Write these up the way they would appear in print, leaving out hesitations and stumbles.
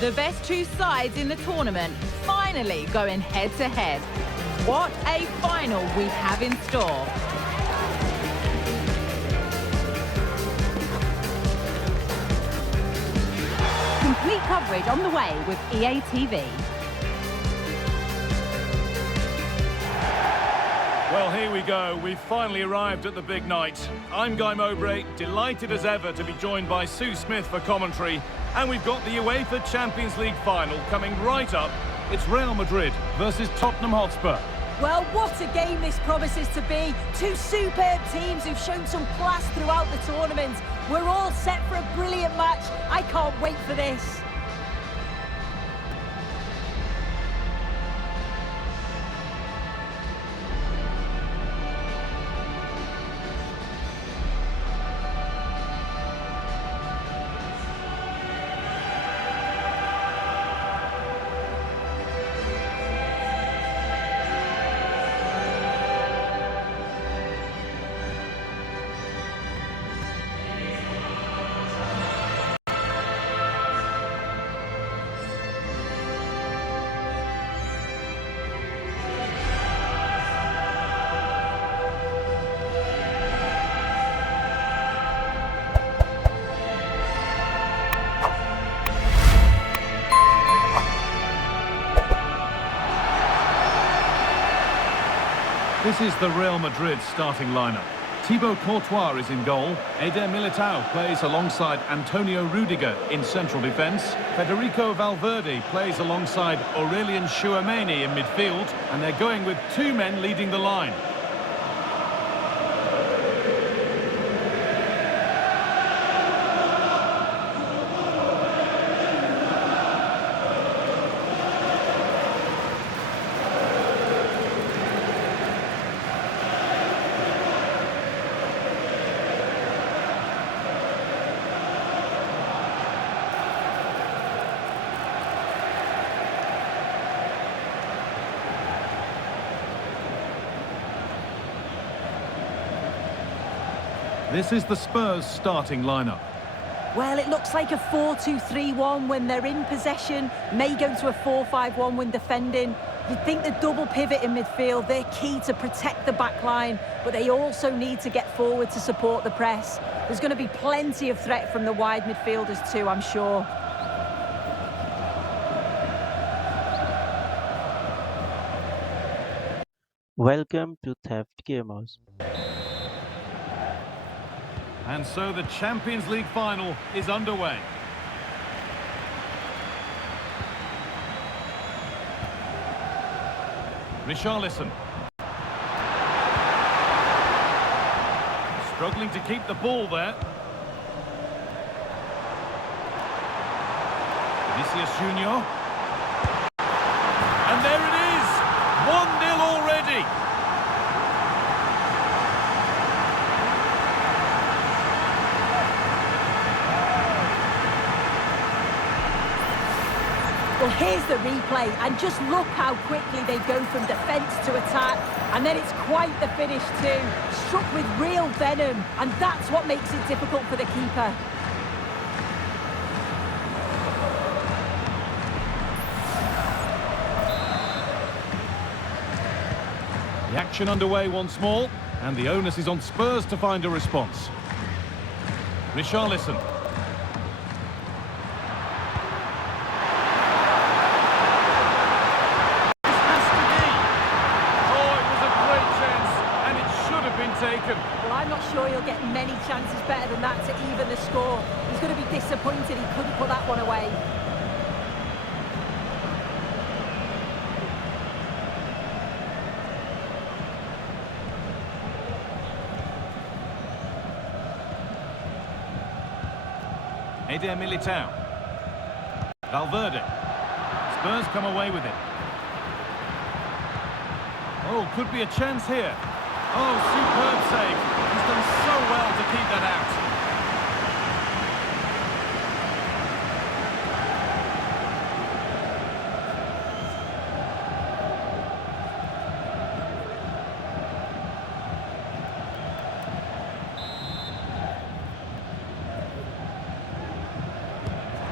The best two sides in the tournament finally going head-to-head. What a final we have in store. Complete coverage on the way with EA TV. Well, here we go. We've finally arrived at the big night. I'm Guy Mowbray, delighted as ever to be joined by Sue Smith for commentary. And we've got the UEFA Champions League final coming right up. It's Real Madrid versus Tottenham Hotspur. Well, what a game this promises to be. Two superb teams who've shown some class throughout the tournament. We're all set for a brilliant match. I can't wait for this. This is the Real Madrid starting lineup. Thibaut Courtois is in goal. Eder Militao plays alongside Antonio Rudiger in central defence. Federico Valverde plays alongside Aurélien Tchouameni in midfield. And they're going with two men leading the line. This is the Spurs starting lineup. Well, it looks like a 4-2-3-1 when they're in possession. May go to a 4-5-1 when defending. You'd think the double pivot in midfield, they're key to protect the back line, but they also need to get forward to support the press. There's going to be plenty of threat from the wide midfielders too, I'm sure. Welcome to 𝘲𝘵 And so the Champions League final is underway. Richarlison. Struggling to keep the ball there. Vinicius Junior. And there it is! 1-0 already! Well, here's the replay, and just look how quickly they go from defence to attack. And then it's quite the finish too. Struck with real venom, and that's what makes it difficult for the keeper. The action underway once more, and the onus is on Spurs to find a response. Richarlison. Taken. Well, I'm not sure he'll get many chances better than that to even the score. He's going to be disappointed he couldn't put that one away. Eder Militao. Valverde. Spurs come away with it. Oh, could be a chance here. Oh, superb save. He's done so well to keep that out.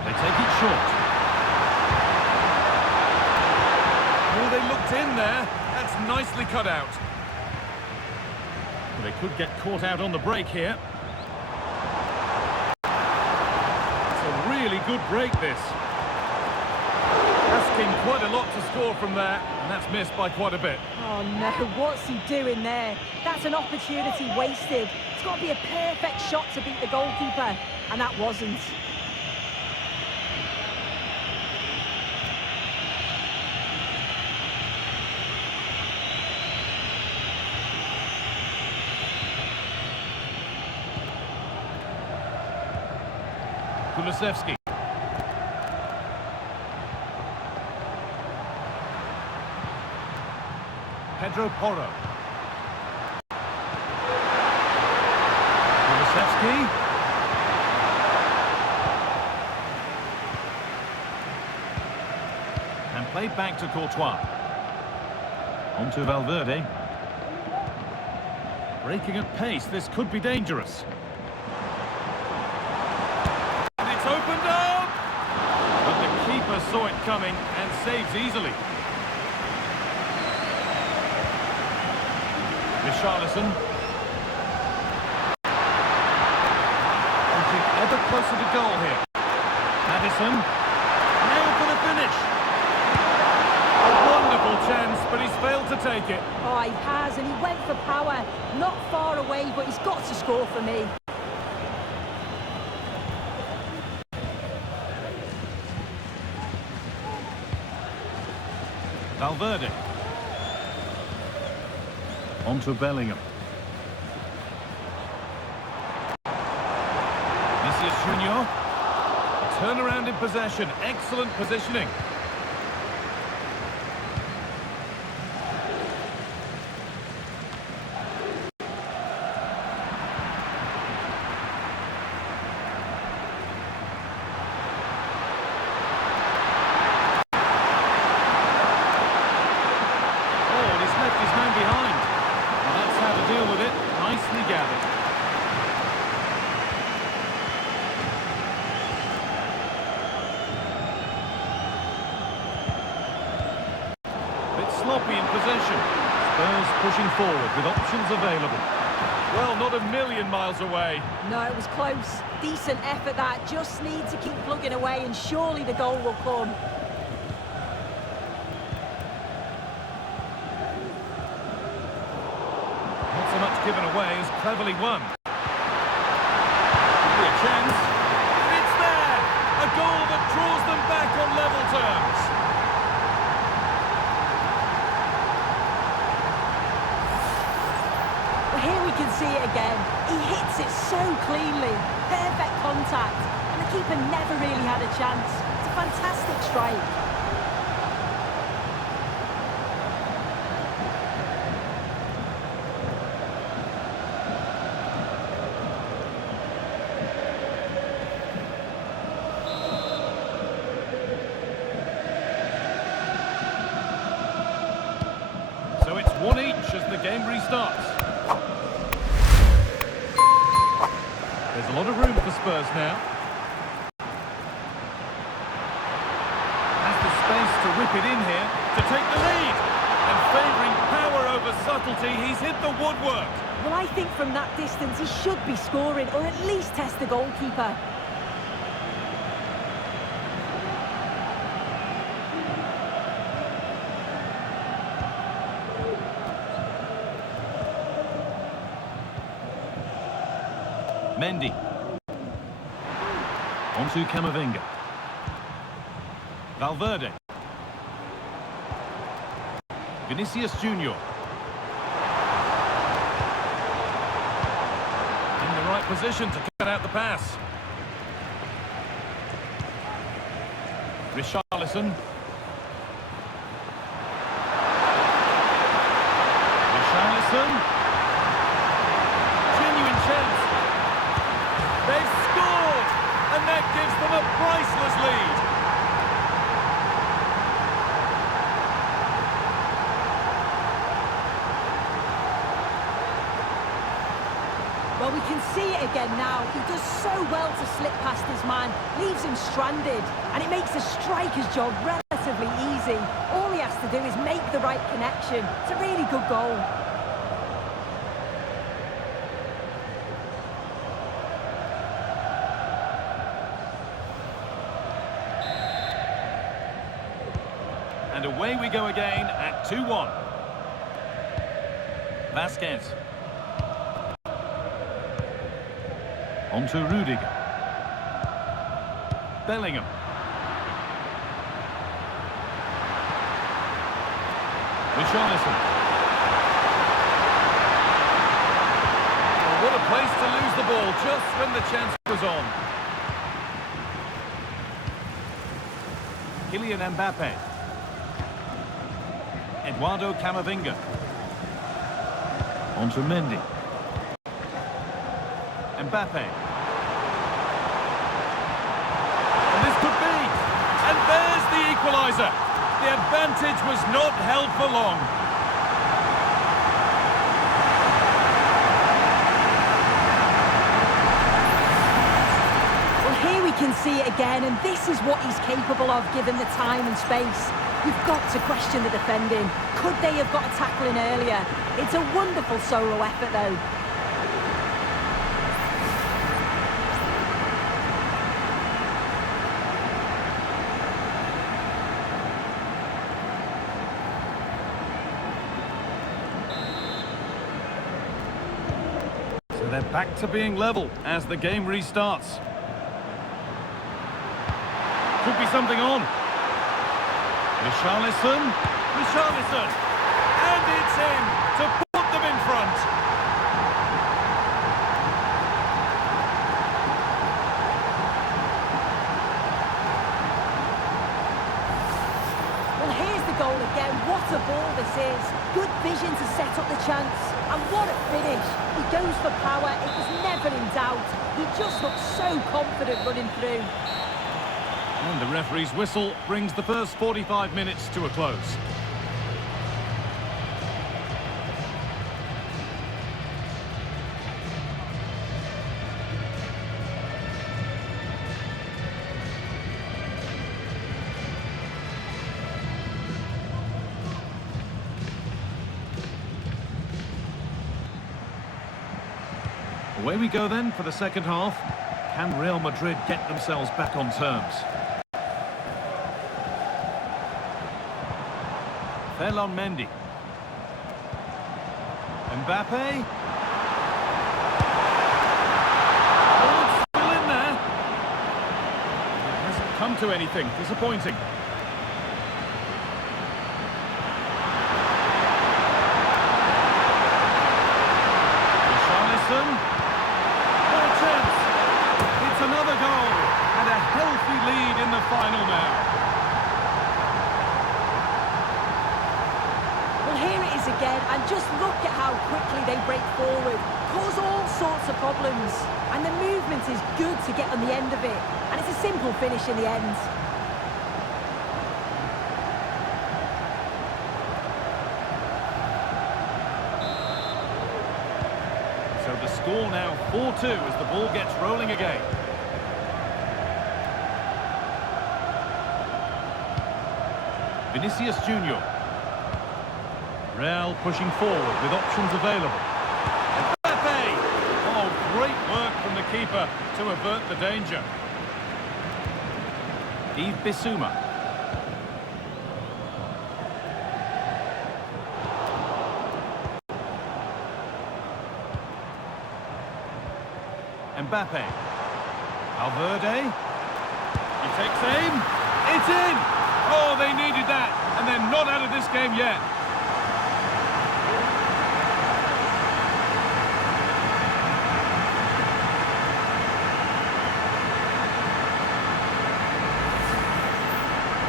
They take it short. nicely cut out. They could get caught out on the break here. It's a really good break, this. Asking quite a lot to score from there, and that's missed by quite a bit. Oh no, what's he doing there? That's an opportunity wasted. It's got to be a perfect shot to beat the goalkeeper, and that wasn't. Kulusevski. Pedro Porro. Kulusevski. And played back to Courtois. On to Valverde. Breaking at pace, this could be dangerous. And it's opened up! But the keeper saw it coming and saves easily. Richarlison. Inching ever closer to goal here. Maddison. Now for the finish. A wonderful chance, but he's failed to take it. Oh, he has, and he went for power. Not far away, but he's got to score for me. Valverde. On to Bellingham. Vinicius Junior. Turnaround in possession. Excellent positioning. Sloppy in possession. Spurs pushing forward with options available. Well, not a million miles away. No, it was close. Decent effort that. Just need to keep plugging away and surely the goal will come. Not so much given away as cleverly won. Could be a chance. And it's there! A goal that draws them back on level terms. Here we can see it again. He hits it so cleanly. Perfect contact. And the keeper never really had a chance. It's a fantastic strike. So it's 1 each as the game restarts. There's a lot of room for Spurs now. Has the space to whip it in here to take the lead. And favouring power over subtlety, he's hit the woodwork. Well, I think from that distance he should be scoring, or at least test the goalkeeper. Mendy. On to Camavinga. Valverde. Vinicius Junior. In the right position to cut out the pass. Richarlison. Richarlison. Genuine chance. They've scored, and that gives them a priceless lead. Well, we can see it again now. He does so well to slip past his man, leaves him stranded, and it makes the striker's job relatively relatively easy. All he has to do is make the right connection. It's a really good goal. And away we go again at 2-1. Vasquez. On to Rudiger. Bellingham. Richarlison. Oh, what a place to lose the ball just when the chance was on. Kylian Mbappé. 𝘍𝘓𝘐𝘓𝘏𝘓. On to Mendy. Mbappé. And this could be. And there's the equaliser. The advantage was not held for long. Well, here we can see it again, and this is what he's capable of given the time and space. You've got to question the defending. Could they have got a tackle in earlier? It's a wonderful solo effort, though. So they're back to being level as the game restarts. Could be something on. Richarlison, and it's in to put them in front. Well, here's the goal again. What a ball this is. Good vision to set up the chance. And what a finish. He goes for power. It was never in doubt. He just looked so confident running through. And the referee's whistle brings the first 45 minutes to a close. Away we go then for the second half. Can Real Madrid get themselves back on terms? Ferland Mendy. Mbappé. Oh, it's still in there. It hasn't come to anything. Disappointing. Richarlison. What a chance. It's another goal. And a healthy lead in the final now. Again, and just look at how quickly they break forward, cause all sorts of problems, and the movement is good to get on the end of it, and it's a simple finish in the end. So the score now 4-2 as the ball gets rolling again. Vinicius Junior. Real pushing forward with options available. Mbappé! Oh, great work from the keeper to avert the danger. Yves Bissouma. Mbappé. Valverde. He takes aim. It's in! Oh, they needed that, and they're not out of this game yet.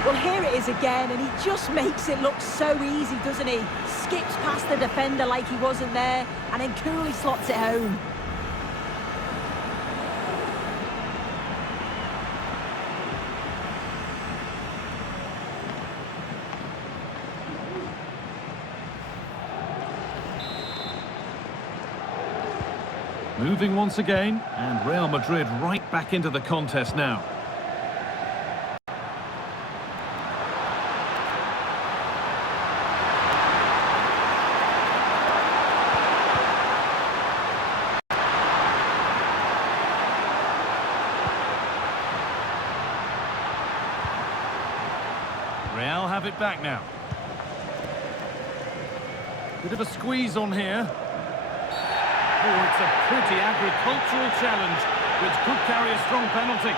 Well, here it is again, and he just makes it look so easy, doesn't he? Skips past the defender like he wasn't there, and then coolly slots it home. Moving once again, and Real Madrid right back into the contest now. Real have it back now. Bit of a squeeze on here. Oh, it's a pretty agricultural challenge, which could carry a strong penalty.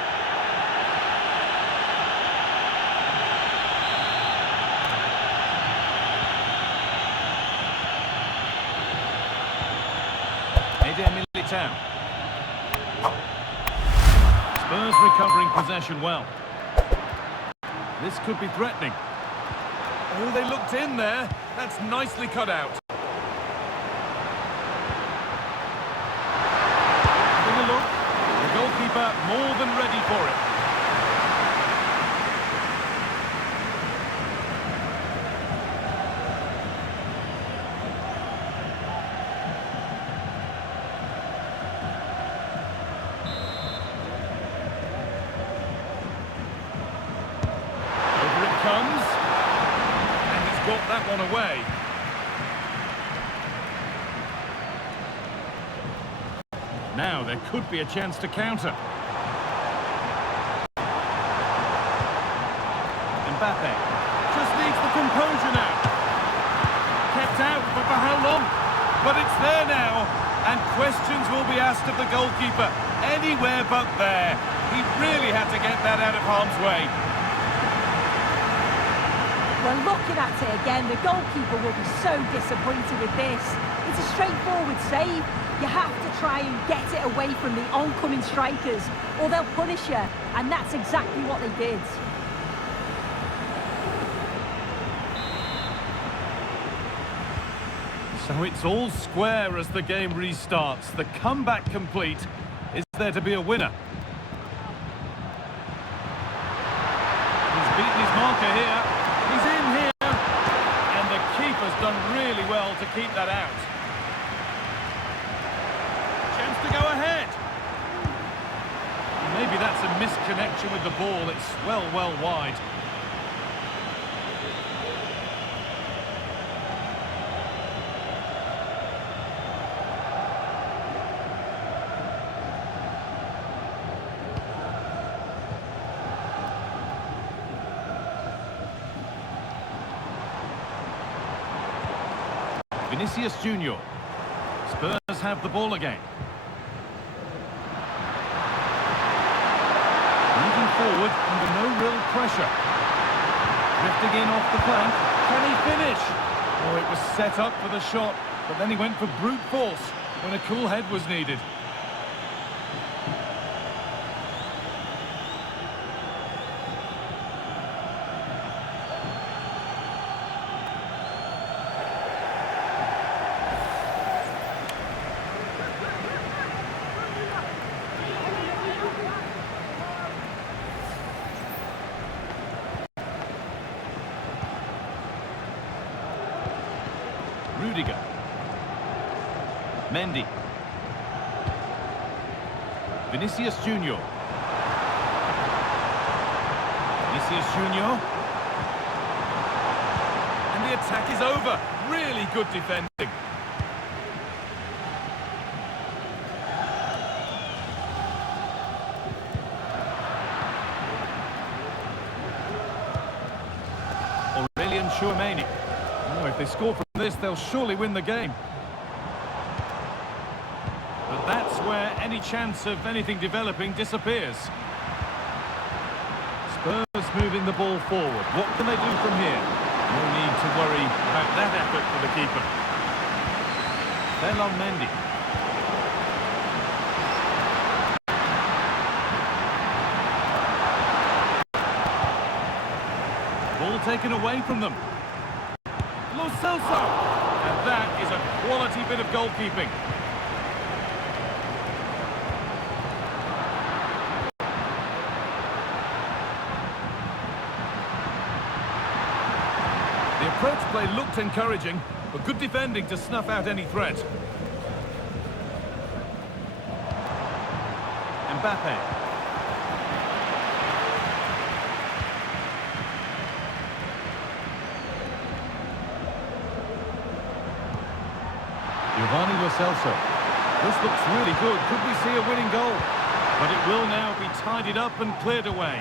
𝘠𝘵𝘵𝘪𝘭𝘢𝘭. Spurs recovering possession well. This could be threatening. Oh, they looked in there. That's nicely cut out. Having a look. The goalkeeper more than ready for it. Comes, and he's got that one away. Now there could be a chance to counter. Mbappe just needs the composure now. Kept out, but for how long? But it's there now, and questions will be asked of the goalkeeper. Anywhere but there. He really had to get that out of harm's way. Well, looking at it again, the goalkeeper will be so disappointed with this. It's a straightforward save. You have to try and get it away from the oncoming strikers, or they'll punish you, and that's exactly what they did. So it's all square as the game restarts. The comeback complete. Is there to be a winner? He's beaten his marker here. He's in here, and the keeper's done really well to keep that out. Chance to go ahead. Maybe that's a misconnection with the ball. It's well wide. Vinicius Junior. Spurs have the ball again. Moving forward under no real pressure. Drifting in off the flank. Can he finish? Oh, it was set up for the shot, but then he went for brute force when a cool head was needed. Rudiger. Mendy. Vinicius Junior. Vinicius Junior. And the attack is over. Really good defending. 𝘠𝘪𝘭𝘢𝘭𝘢. Oh, if they score from this, they'll surely win the game. But that's where any chance of anything developing disappears. Spurs moving the ball forward. What can they do from here? No need to worry about that effort for the keeper. Ferland Mendy. Ball taken away from them. Lo Celso! And that is a quality bit of goalkeeping. The approach play looked encouraging, but good defending to snuff out any threat. Mbappe. Giovanni Lo Celso. This looks really good. Could we see a winning goal? But it will now be tidied up and cleared away.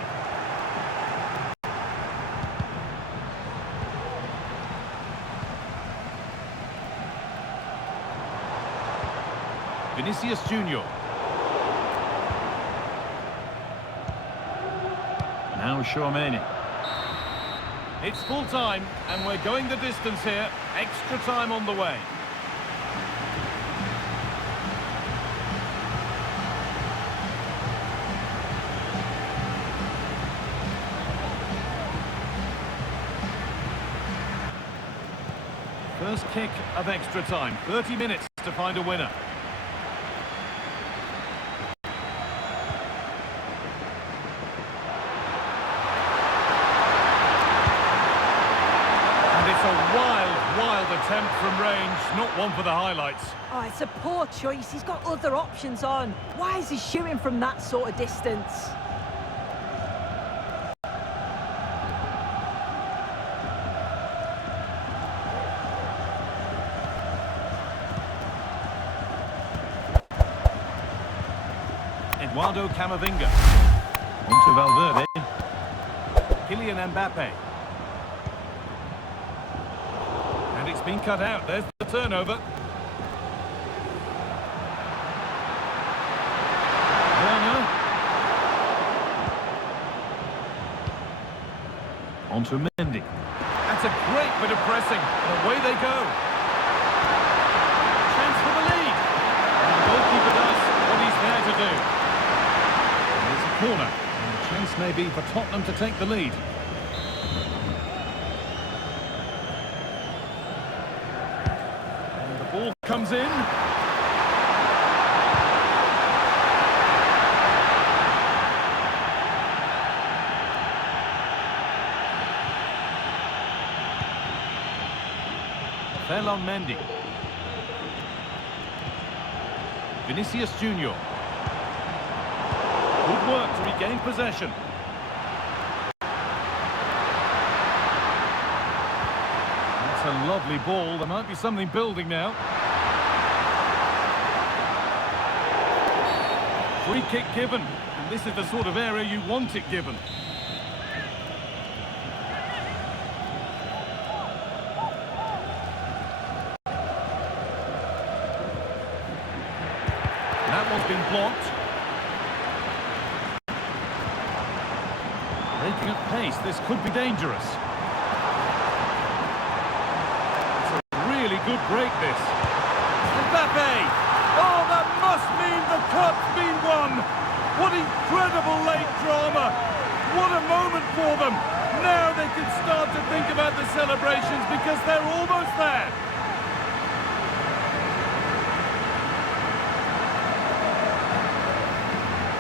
Vinicius Junior. Now Tchouaméni. It's full time, and we're going the distance here. Extra time on the way. First kick of extra time. 30 minutes to find a winner. Wild attempt from range, not one for the highlights. Oh, it's a poor choice. He's got other options on. Why is he shooting from that sort of distance? Eduardo Camavinga. On to Valverde. Kylian Mbappe. And it's been cut out. There's the turnover. Werner. On to Mendy. That's a great bit of pressing. And away they go. Chance for the lead. And the goalkeeper does what he's there to do. There's a corner. And the chance may be for Tottenham to take the lead. Ball comes in. Mendy. Vinicius Junior. Good work to regain possession. That's a lovely ball. There might be something building now. Free kick given, and this is the sort of area you want it given. That one's been blocked. Breaking at pace, this could be dangerous. It's a really good break, this. Mbappe! Oh, that must mean the cup's been won! What incredible late drama! What a moment for them! Now they can start to think about the celebrations because they're almost there!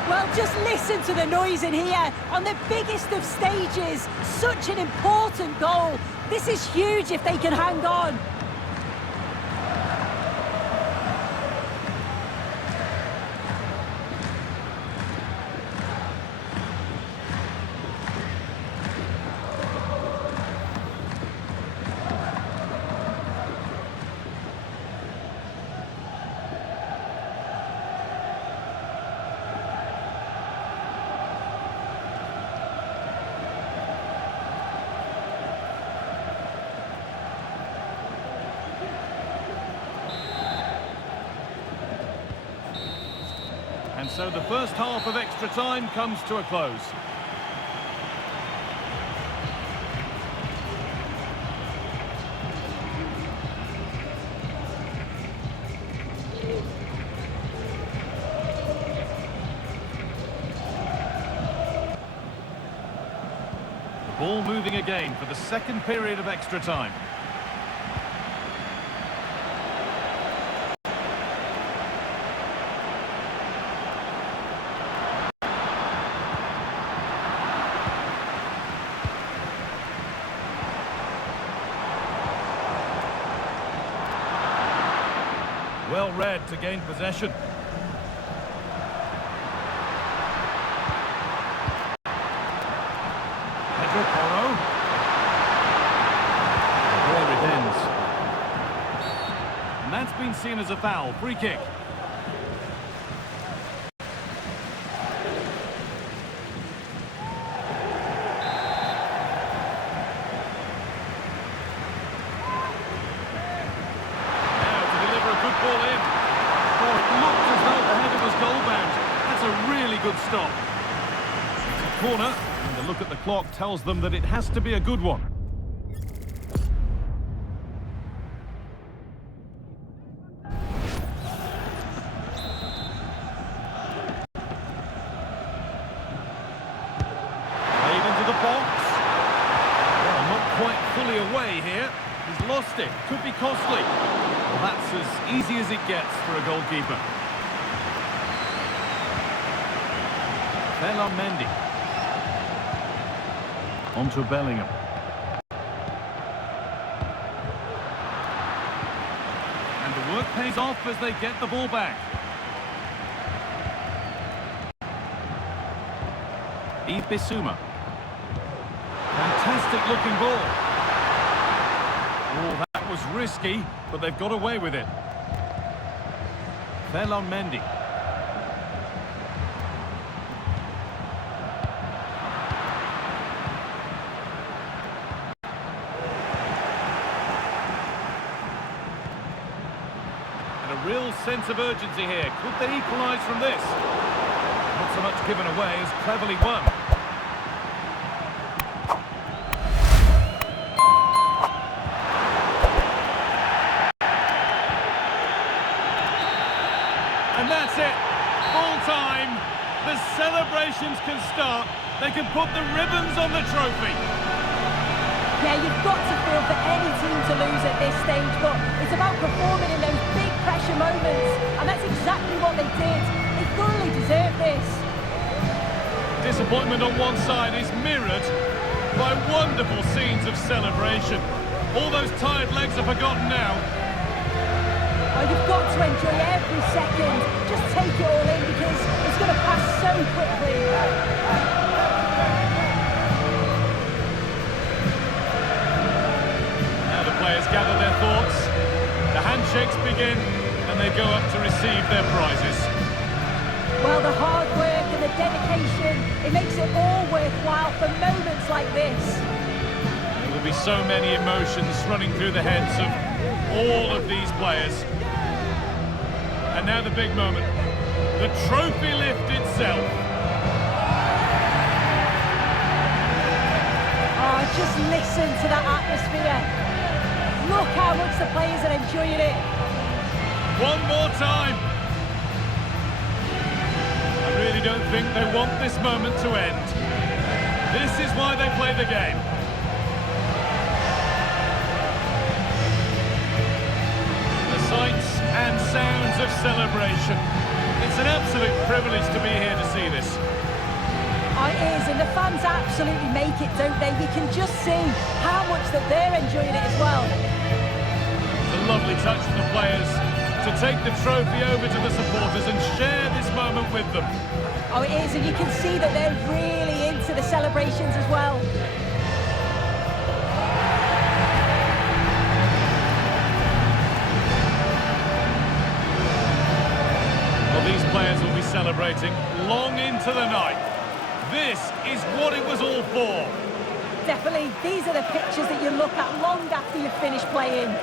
Well, just listen to the noise in here. On the biggest of stages, such an important goal. This is huge if they can hang on. And so the first half of extra time comes to a close. The ball moving again for the second period of extra time. Well read to gain possession. Pedro Porro. There it ends. And that's been seen as a foul. Free kick. Ball in. Oh, it looked corner, and the look at the clock tells them that it has to be a good one. Played into the box. Well, not quite fully away here. He's lost it. Could be costly. Well, that's as easy as it gets for a goalkeeper. 𝘍𝘳𝘓𝘕. On to Bellingham. And the work pays off as they get the ball back. 𝘊𝘵𝘭𝘢𝘐. Fantastic looking ball. Oh, that was risky, but they've got away with it. 𝘍𝘳𝘓𝘕. And a real sense of urgency here. Could they equalise from this? Not so much given away as cleverly won. And that's it. Full time. The celebrations can start. They can put the ribbons on the trophy. Yeah, you've got to feel for any team to lose at this stage, but it's about performing in those big pressure moments, and that's exactly what they did. They thoroughly deserve this. Disappointment on one side is mirrored by wonderful scenes of celebration. All those tired legs are forgotten now. Well, you've got to enjoy every second. Just take it all in because it's going to pass so quickly. Now the players gather their thoughts. The handshakes begin and they go up to receive their prizes. Well, the hard work and the dedication, it makes it all worthwhile for moments like this. There will be so many emotions running through the heads of all of these players. And now the big moment, the trophy lift itself. Oh, just listen to that atmosphere. Look how much the players are enjoying it. One more time. I really don't think they want this moment to end. This is why they play the game. The sights and sounds of celebration. It's an absolute privilege to be here to see this. Oh, it is, and the fans absolutely make it, don't they? You can just see how much that they're enjoying it as well. It's a lovely touch from the players to take the trophy over to the supporters and share this moment with them. Oh, it is, and you can see that they're really into the celebrations as well. Well, these players will be celebrating long into the night. This is what it was all for. Definitely, these are the pictures that you look at long after you've finished playing.